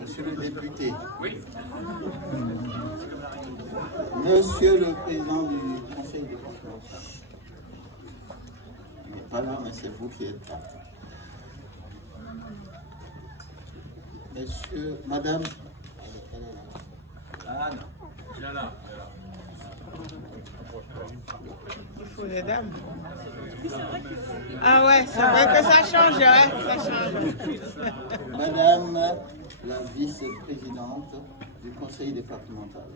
Monsieur le député. Oui. Monsieur le président du conseil départemental. Il n'est pas là, mais c'est vous qui êtes là. Monsieur, madame. Ah non. Il est là. Il faut les dames. Ah ouais, c'est vrai que ça change, hein, ça change. Madame la vice-présidente du conseil départemental.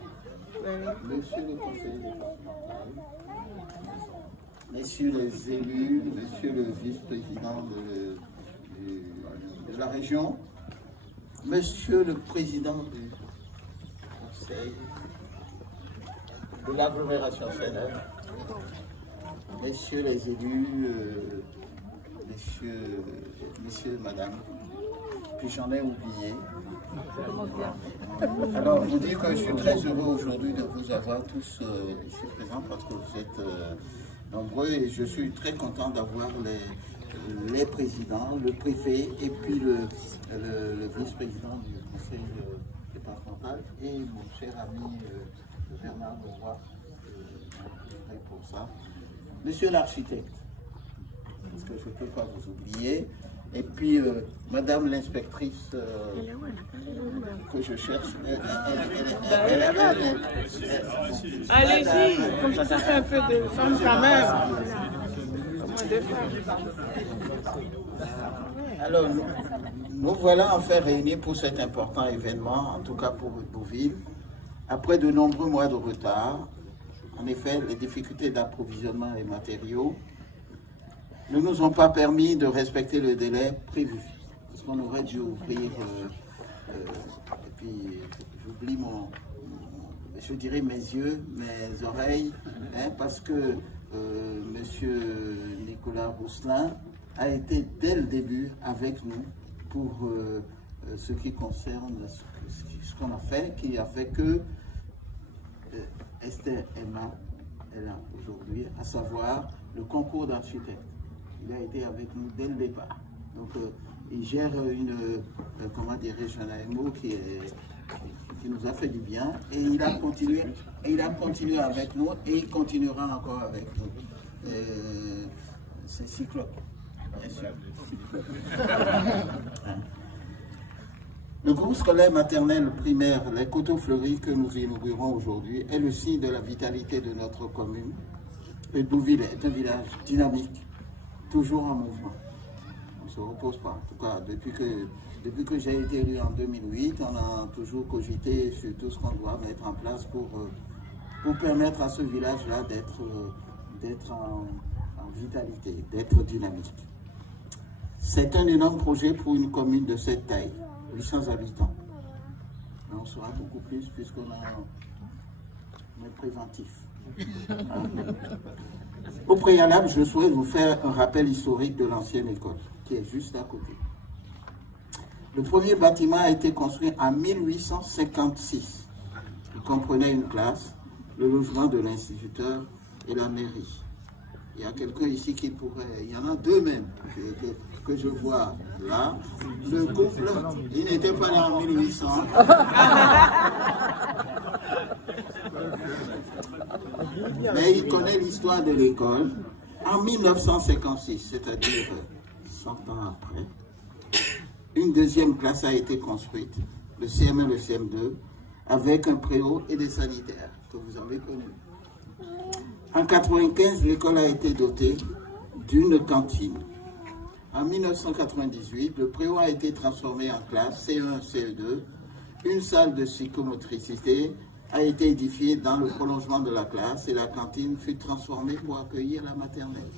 Monsieur le conseil départemental. Messieurs les élus, monsieur le vice-président de la région, monsieur le président du conseil de l'agglomération Sénat, messieurs les élus, messieurs, madame, puis j'en ai oublié. Alors, vous dire que je suis très heureux aujourd'hui de vous avoir tous ici présents parce que vous êtes nombreux et je suis très content d'avoir les présidents, le préfet et puis le vice-président du conseil départemental et mon cher ami Bernard Leroy pour ça. Monsieur l'architecte, parce que je ne peux pas vous oublier, et puis madame l'inspectrice que je cherche. Allez-y, comme ça fait un peu de femme quand même. Alors, nous voilà enfin réunis pour cet important événement, en tout cas pour Bouville. Après de nombreux mois de retard, en effet, les difficultés d'approvisionnement des matériaux ne nous ont pas permis de respecter le délai prévu. Parce qu'on aurait dû ouvrir, et puis j'oublie je dirais mes yeux, mes oreilles, hein, parce que monsieur Nicolas Rousselin a été dès le début avec nous pour ce qui concerne ce qu'on a fait, qui a fait que Esther Emma est là aujourd'hui, à savoir le concours d'architecte. Il a été avec nous dès le départ. Donc il gère comment dirais-je, un AMO qui nous a fait du bien et il a continué avec nous et il continuera encore avec nous. C'est Cyclope, bien sûr. Le groupe scolaire maternel primaire Les Coteaux Fleuris que nous inaugurons aujourd'hui est le signe de la vitalité de notre commune. Et Bouville est un village dynamique, toujours en mouvement. On ne se repose pas. En tout cas, depuis que j'ai été élu en 2008, on a toujours cogité sur tout ce qu'on doit mettre en place pour permettre à ce village-là d'être en vitalité, d'être dynamique. C'est un énorme projet pour une commune de cette taille. 800 habitants. Mais on sera beaucoup plus puisqu'on est préventif. Au préalable, je souhaite vous faire un rappel historique de l'ancienne école, qui est juste à côté. Le premier bâtiment a été construit en 1856. Il comprenait une classe, le logement de l'instituteur et la mairie. Il y a quelqu'un ici qui pourrait... Il y en a deux même que je vois là. Le couple, il n'était pas là en 1800. Mais il connaît l'histoire de l'école. En 1956, c'est-à-dire 100 ans après, une deuxième classe a été construite, le CM1 et le CM2, avec un préau et des sanitaires que vous avez connus. En 1995, l'école a été dotée d'une cantine. En 1998, le préau a été transformé en classe CE1, CE2. Une salle de psychomotricité a été édifiée dans le prolongement de la classe et la cantine fut transformée pour accueillir la maternelle.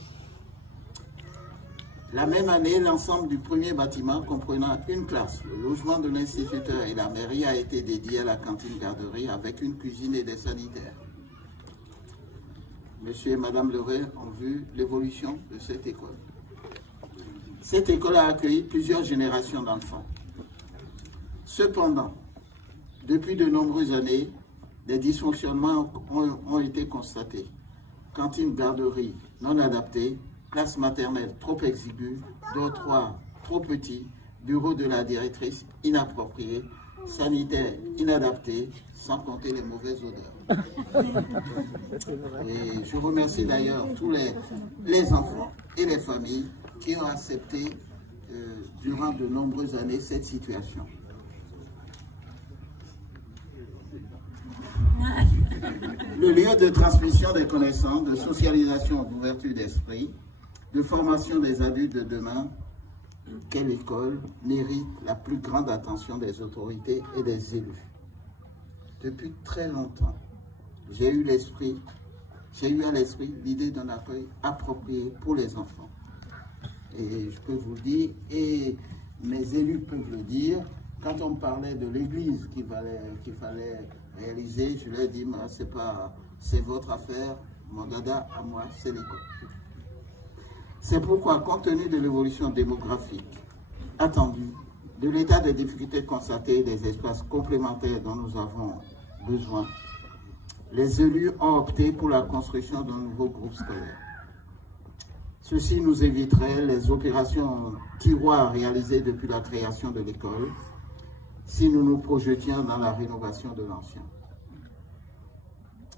La même année, l'ensemble du premier bâtiment comprenant une classe, le logement de l'instituteur et la mairie a été dédié à la cantine-garderie avec une cuisine et des sanitaires. Monsieur et Madame Leray ont vu l'évolution de cette école. Cette école a accueilli plusieurs générations d'enfants. Cependant, depuis de nombreuses années, des dysfonctionnements ont été constatés. Cantine garderie non adaptée, classe maternelle trop exiguë, dortoirs trop petits, bureau de la directrice inapproprié, sanitaire inadapté, sans compter les mauvaises odeurs. Et je remercie d'ailleurs tous les enfants et les familles qui ont accepté durant de nombreuses années cette situation. Le lieu de transmission des connaissances, de socialisation, d'ouverture d'esprit, de formation des adultes de demain, quelle école mérite la plus grande attention des autorités et des élus. Depuis très longtemps, j'ai eu à l'esprit l'idée d'un accueil approprié pour les enfants. Et je peux vous le dire, et mes élus peuvent le dire, quand on me parlait de l'église qu'il fallait réaliser, je leur ai dit, c'est votre affaire, mon dada à moi, c'est l'école. C'est pourquoi, compte tenu de l'évolution démographique attendue, de l'état de difficultés constatées et des espaces complémentaires dont nous avons besoin, les élus ont opté pour la construction d'un nouveau groupe scolaire. Ceci nous éviterait les opérations tiroirs réalisées depuis la création de l'école si nous nous projetions dans la rénovation de l'ancien.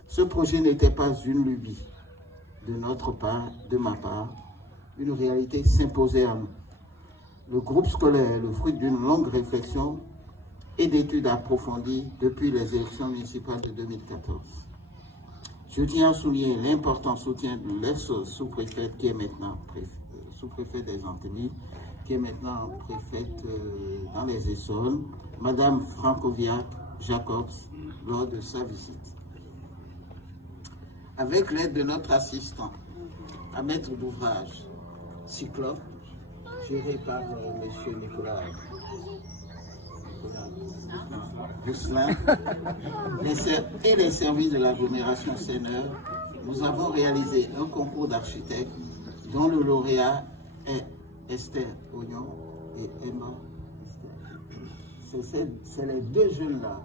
Ce projet n'était pas une lubie de ma part, une réalité s'imposait à nous. Le groupe scolaire est le fruit d'une longue réflexion et d'études approfondies depuis les élections municipales de 2014. Je tiens à souligner l'important soutien de l'ex-sous-préfète qui est maintenant sous-préfète des Antilles, qui est maintenant préfète dans les Essonnes, Madame Francoviac Jacobs, lors de sa visite. Avec l'aide de notre assistant, à maître d'ouvrage, Cyclope, géré par M. Nicolas Gosselin, et les services de l'agglomération Seigneur, nous avons réalisé un concours d'architectes dont le lauréat est Esther Ognon et Emma. C'est les deux jeunes-là,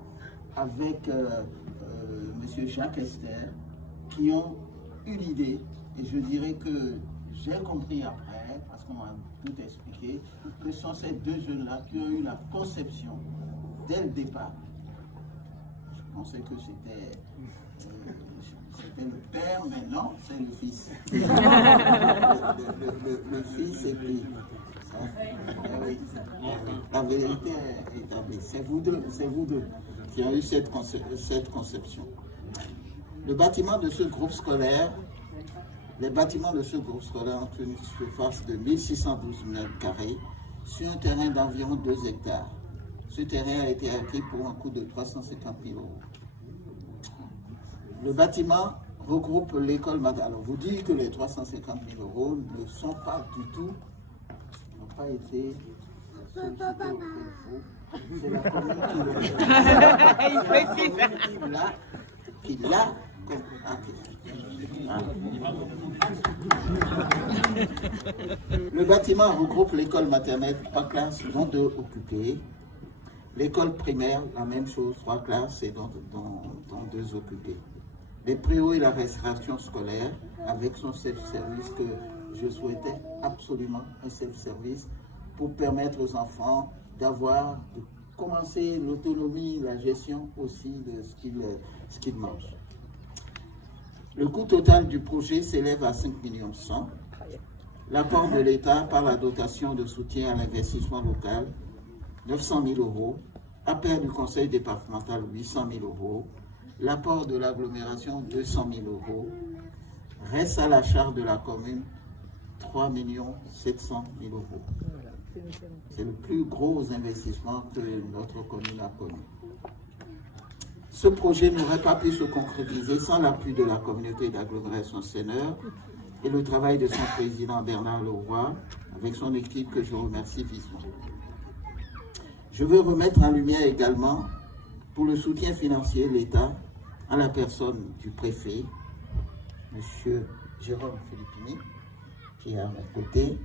avec M. Jacques Esther, qui ont eu l'idée, et je dirais que j'ai compris après, parce qu'on m'a tout expliqué, que ce sont ces deux jeunes-là qui ont eu la conception dès le départ. Je pensais que c'était le père, mais non, c'est le fils. le fils et puis... Oui. La vérité est établie. C'est vous deux qui avez eu cette conception. Le bâtiment de ce groupe scolaire, les bâtiments de ce groupe scolaire ont une surface de 1612 mètres carrés sur un terrain d'environ 2 hectares. Ce terrain a été acquis pour un coût de 350 000 euros. Le bâtiment regroupe l'école Madame. Alors, vous dites que les 350 000 euros ne sont pas du tout, n'ont pas été sollicités au préfet. C'est la commune qui l'a Le bâtiment regroupe l'école maternelle, 3 classes, dont 2 occupées. L'école primaire, la même chose, 3 classes et dont 2 occupées. Les préaux et la restauration scolaire, avec son self-service que je souhaitais absolument, un self-service pour permettre aux enfants de commencer l'autonomie, la gestion aussi de ce qu'ils mangent. Le coût total du projet s'élève à 5 100 000. L'apport de l'État par la dotation de soutien à l'investissement local, 900 000 euros. Apport du conseil départemental, 800 000 euros. L'apport de l'agglomération, 200 000 euros. Reste à la charge de la commune, 3 700 000 euros. C'est le plus gros investissement que notre commune a connu. Ce projet n'aurait pas pu se concrétiser sans l'appui de la communauté d'agglomération Seigneur et le travail de son président Bernard Leroy, avec son équipe que je remercie vivement. Je veux remettre en lumière également, pour le soutien financier, l'État, à la personne du préfet, M. Jérôme Philippini, qui est à mon côté,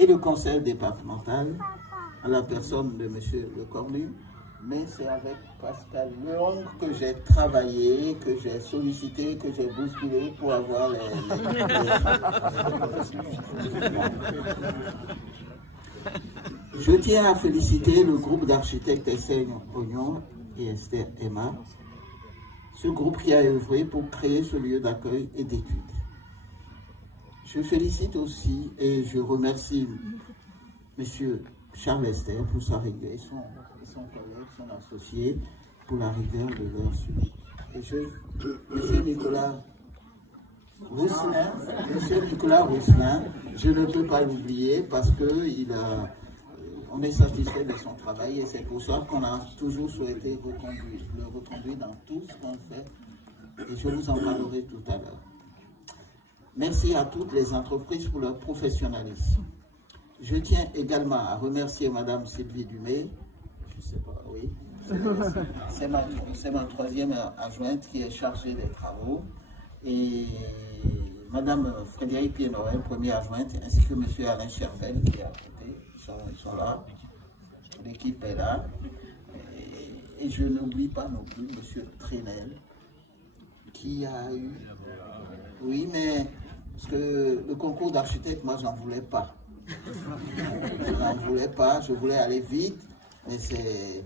et le conseil départemental, à la personne de M. Le Cornu, mais c'est avec Pascal Leong que j'ai travaillé, que j'ai sollicité, que j'ai bousculé pour avoir les... Je tiens à féliciter le groupe d'architectes Esther Oignon et Esther Emma, ce groupe qui a œuvré pour créer ce lieu d'accueil et d'études. Je félicite aussi et je remercie M. Charles Esther pour sa rigueur et son collègue, son associé, pour la rigueur de leur suivi. Et M. Nicolas Rousselin, je ne peux pas l'oublier parce qu'on est satisfait de son travail et c'est pour ça qu'on a toujours souhaité le reconduire dans tout ce qu'on fait. Et je vous en parlerai tout à l'heure. Merci à toutes les entreprises pour leur professionnalisme. Je tiens également à remercier Mme Sylvie Dumay, je ne sais pas, oui, c'est ma troisième adjointe qui est chargée des travaux, et Mme Frédéric Pierre-Noël, première adjointe, ainsi que M. Alain Chervel qui est à côté, ils sont là, l'équipe est là, et je n'oublie pas non plus M. Trénel, qui a eu, oui, mais parce que le concours d'architecte, moi, j'en voulais pas. Je n'en voulais pas, je voulais aller vite, mais c'est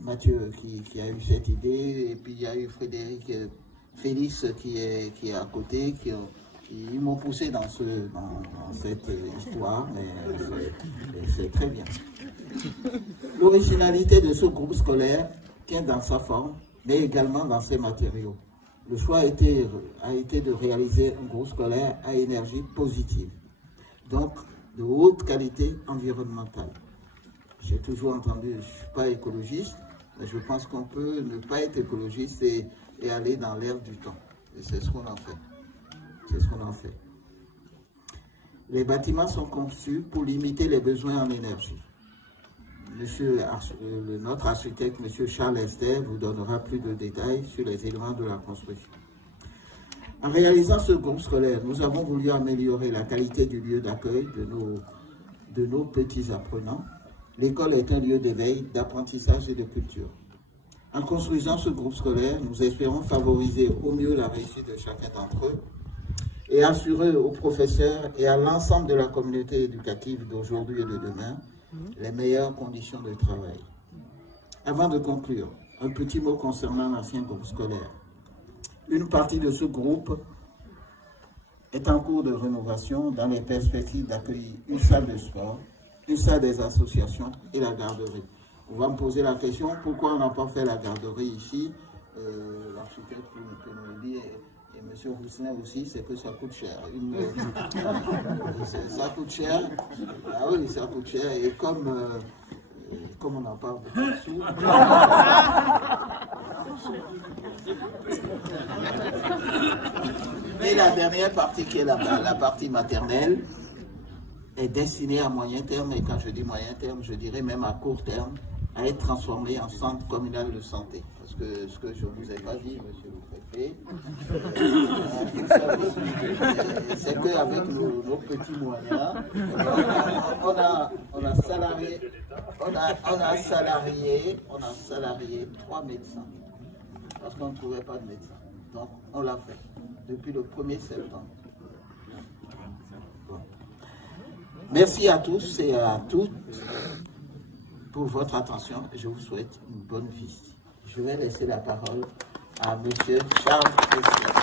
Mathieu qui a eu cette idée, et puis il y a eu Frédéric Félix qui est à côté, ils m'ont poussé dans cette histoire, mais c'est très bien. L'originalité de ce groupe scolaire tient dans sa forme, mais également dans ses matériaux. Le choix a été de réaliser un groupe scolaire à énergie positive, donc de haute qualité environnementale. J'ai toujours entendu, je ne suis pas écologiste, mais je pense qu'on peut ne pas être écologiste et aller dans l'air du temps. Et c'est ce qu'on en fait. C'est ce qu'on en fait. Les bâtiments sont conçus pour limiter les besoins en énergie. Notre architecte, M. Charles Esther, vous donnera plus de détails sur les éléments de la construction. En réalisant ce groupe scolaire, nous avons voulu améliorer la qualité du lieu d'accueil de nos petits apprenants. L'école est un lieu d'éveil, d'apprentissage et de culture. En construisant ce groupe scolaire, nous espérons favoriser au mieux la réussite de chacun d'entre eux et assurer aux professeurs et à l'ensemble de la communauté éducative d'aujourd'hui et de demain les meilleures conditions de travail. Avant de conclure, un petit mot concernant l'ancien groupe scolaire. Une partie de ce groupe est en cours de rénovation dans les perspectives d'accueillir une salle de sport, une salle des associations et la garderie. On va me poser la question, pourquoi on n'a pas fait la garderie ici? L'architecte peut nous le dire, et M. Rousselin aussi, c'est que ça coûte cher. Ça coûte cher. Ah oui, ça coûte cher. Et comme on n'a pas beaucoup de sous... Et la dernière partie, qui est la partie maternelle, est destinée à moyen terme, et quand je dis moyen terme, je dirais même à court terme, à être transformée en centre communal de santé. Parce que ce que je ne vous ai pas dit, monsieur le préfet, c'est qu'avec nos petits moyens, on a salarié 3 médecins. Parce qu'on ne trouvait pas de médecin. Donc, on l'a fait depuis le 1er septembre. Bon. Merci à tous et à toutes pour votre attention. Je vous souhaite une bonne visite. Je vais laisser la parole à M. Charles Esther.